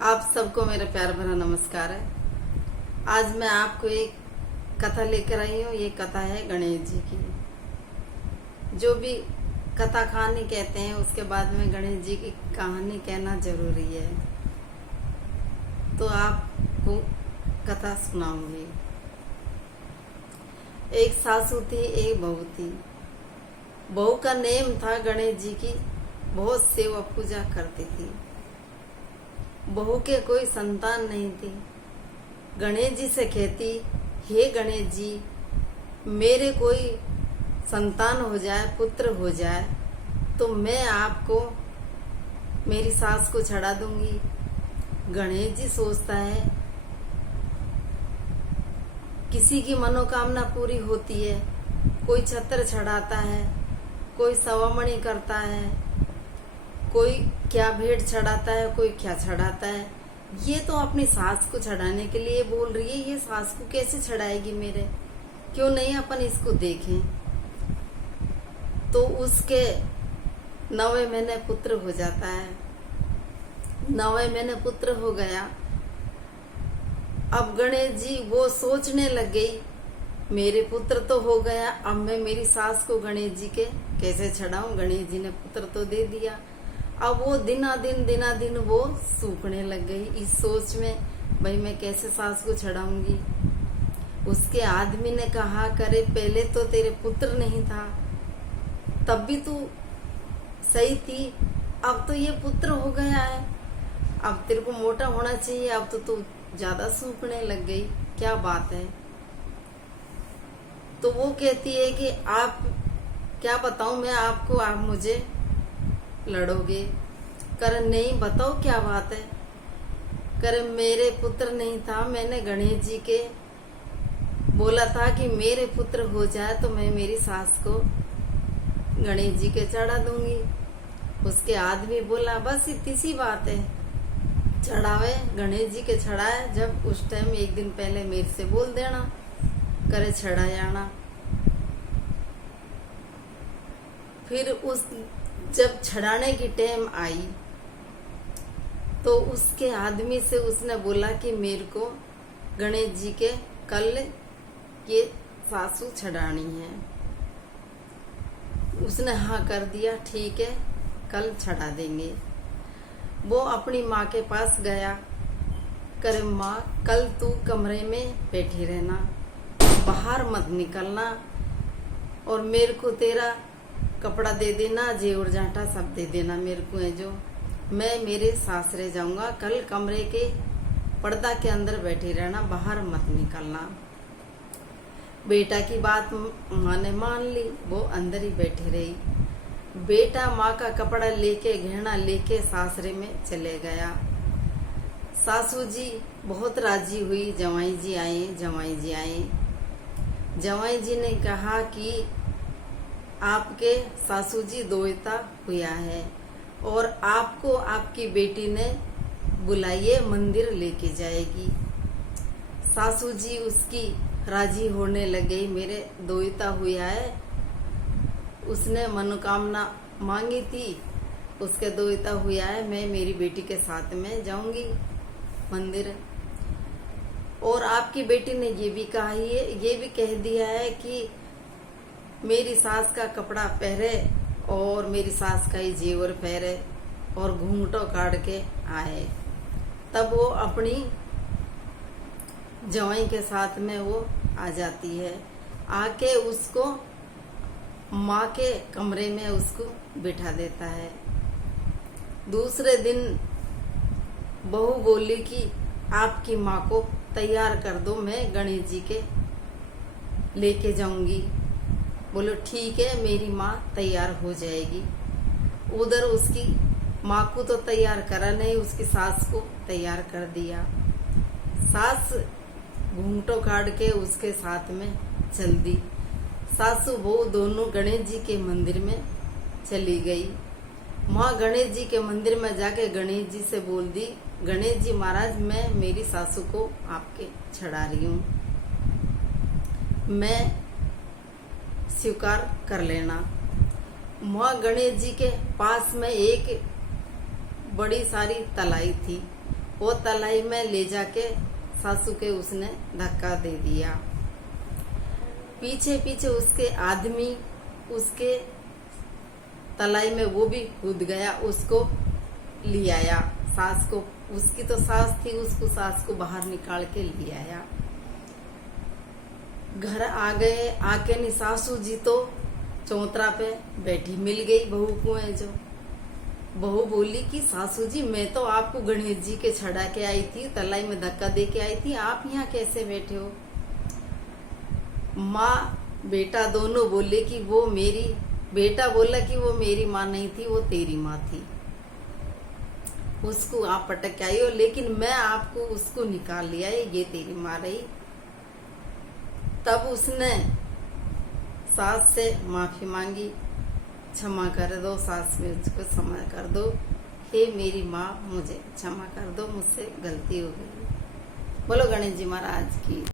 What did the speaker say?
आप सबको मेरा प्यार भरा नमस्कार है। आज मैं आपको एक कथा लेकर आई हूँ। ये कथा है गणेश जी की। जो भी कथा कहानी कहते हैं उसके बाद में गणेश जी की कहानी कहना जरूरी है, तो आपको कथा सुनाऊंगी। एक सासू थी, एक बहू थी। बहू का नेम था गणेश जी की, बहुत सेवा पूजा करती थी। बहू के कोई संतान नहीं थी। गणेश जी से कहती, हे गणेश जी, मेरे कोई संतान हो जाए, पुत्र हो जाए, तो मैं आपको मेरी सास को छड़ा दूंगी। गणेश जी सोचता है, किसी की मनोकामना पूरी होती है। कोई छत्र छड़ाता है, कोई सवामणि करता है, कोई क्या भेंट चढ़ाता है, कोई क्या चढ़ाता है। ये तो अपनी सास को चढ़ाने के लिए बोल रही है, ये सास को कैसे चढ़ाएगी मेरे? क्यों नहीं अपन इसको देखें। तो उसके 9वें महीने पुत्र हो जाता है। 9वें महीने पुत्र हो गया। अब गणेश जी वो सोचने लग गई, मेरे पुत्र तो हो गया, अब मैं मेरी सास को गणेश जी के कैसे छड़ाऊं। गणेश जी ने पुत्र तो दे दिया। अब वो दिना दिन वो सूखने लग गई इस सोच में, भाई मैं कैसे सास को छड़ाऊंगी। उसके आदमी ने कहा, करे पहले तो तेरे पुत्र नहीं था, तब भी तू सही थी, अब तो ये पुत्र हो गया है, अब तेरे को मोटा होना चाहिए, अब तो तू ज्यादा सूखने लग गई, क्या बात है। तो वो कहती है कि आप क्या बताऊं मैं आपको, आप मुझे लड़ोगे। कर नहीं, बताओ क्या बात है। कर मेरे पुत्र नहीं था, मैंने गणेश जी के बोला था कि मेरे पुत्र हो जाए तो मैं मेरी सास को गणेश जी के चढ़ा दूंगी। उसके आदमी बोला, बस इतनी सी बात है, चढ़ावे गणेश जी के चढ़ाए, जब उस टाइम एक दिन पहले मेरे से बोल देना, करे चढ़ा जाना। फिर उस जब छड़ाने की टाइम आई तो उसके आदमी से उसने बोला कि मेरे को गणेश जी के कल ये सासू छड़ानी है। उसने हाँ कर दिया, ठीक है कल छड़ा देंगे। वो अपनी माँ के पास गया, करे माँ कल तू कमरे में बैठी रहना, बाहर मत निकलना, और मेरे को तेरा कपड़ा दे देना, जेवर जाटा सब दे देना मेरे को है जो, मैं मेरे सासरे जाऊंगा, कल कमरे के पर्दा के अंदर बैठी रहना, बाहर मत निकलना। बेटा की बात माँ ने मान ली, वो अंदर ही बैठी रही। बेटा माँ का कपड़ा लेके, गहना लेके सासरे में चले गया। सासू जी बहुत राजी हुई, जवाई जी आए, जवाई जी आए। जवाई जी ने कहा कि आपके सासू जी दोयता हुआ है और आपको आपकी बेटी ने बुलाइए, मंदिर लेके जाएगी। सासू जी उसकी राजी होने लग गई, मेरे दोयता हुआ है, उसने मनोकामना मांगी थी, उसके दोयता हुआ है, मैं मेरी बेटी के साथ में जाऊंगी मंदिर। और आपकी बेटी ने ये भी कहा है, ये भी कह दिया है कि मेरी सास का कपड़ा पहरे और मेरी सास का ही जेवर पहरे और घूंघटों काट के आए। तब वो अपनी जवाई के साथ में वो आ जाती है, आके उसको माँ के कमरे में उसको बिठा देता है। दूसरे दिन बहू बोली कि आपकी माँ को तैयार कर दो, मैं गणेश जी के लेके जाऊंगी। बोलो ठीक है, मेरी माँ तैयार हो जाएगी। उधर उसकी माँ को तो तैयार करा नहीं, उसकी सास को तैयार कर दिया। सास घूंघटों काट के उसके साथ में चल दी। सासू बहू दोनों गणेश जी के मंदिर में चली गई। माँ गणेश जी के मंदिर में जाके गणेश जी से बोल दी, गणेश जी महाराज मैं मेरी सासू को आपके छड़ा रही हूँ, मैं स्वीकार कर लेना। माँ गणेश जी के पास में एक बड़ी सारी तलाई थी, वो तलाई में ले जाके सासू के उसने धक्का दे दिया। पीछे पीछे उसके आदमी उसके तलाई में वो भी कूद गया, उसको ले आया। सास को, उसकी तो सास थी, उसको सास को बाहर निकाल के ले आया। घर आ गए, आके नहीं सासू जी तो चौतरा पे बैठी मिल गई बहू को है जो। बहू बोली कि सासू जी मैं तो आपको गणेश जी के छड़ा के आई थी, तलाई में धक्का दे के आई थी, आप यहाँ कैसे बैठे हो? माँ बेटा दोनों बोले कि वो मेरी, बेटा बोला कि वो मेरी माँ नहीं थी, वो तेरी माँ थी, उसको आप पटक के आई हो, लेकिन मैं आपको उसको निकाल लिया है, ये तेरी माँ रही। तब उसने सास से माफी मांगी, क्षमा कर दो सास, में उसको क्षमा कर दो, हे मेरी माँ मुझे क्षमा कर दो, मुझसे गलती हो गई। बोलो गणेश जी महाराज की।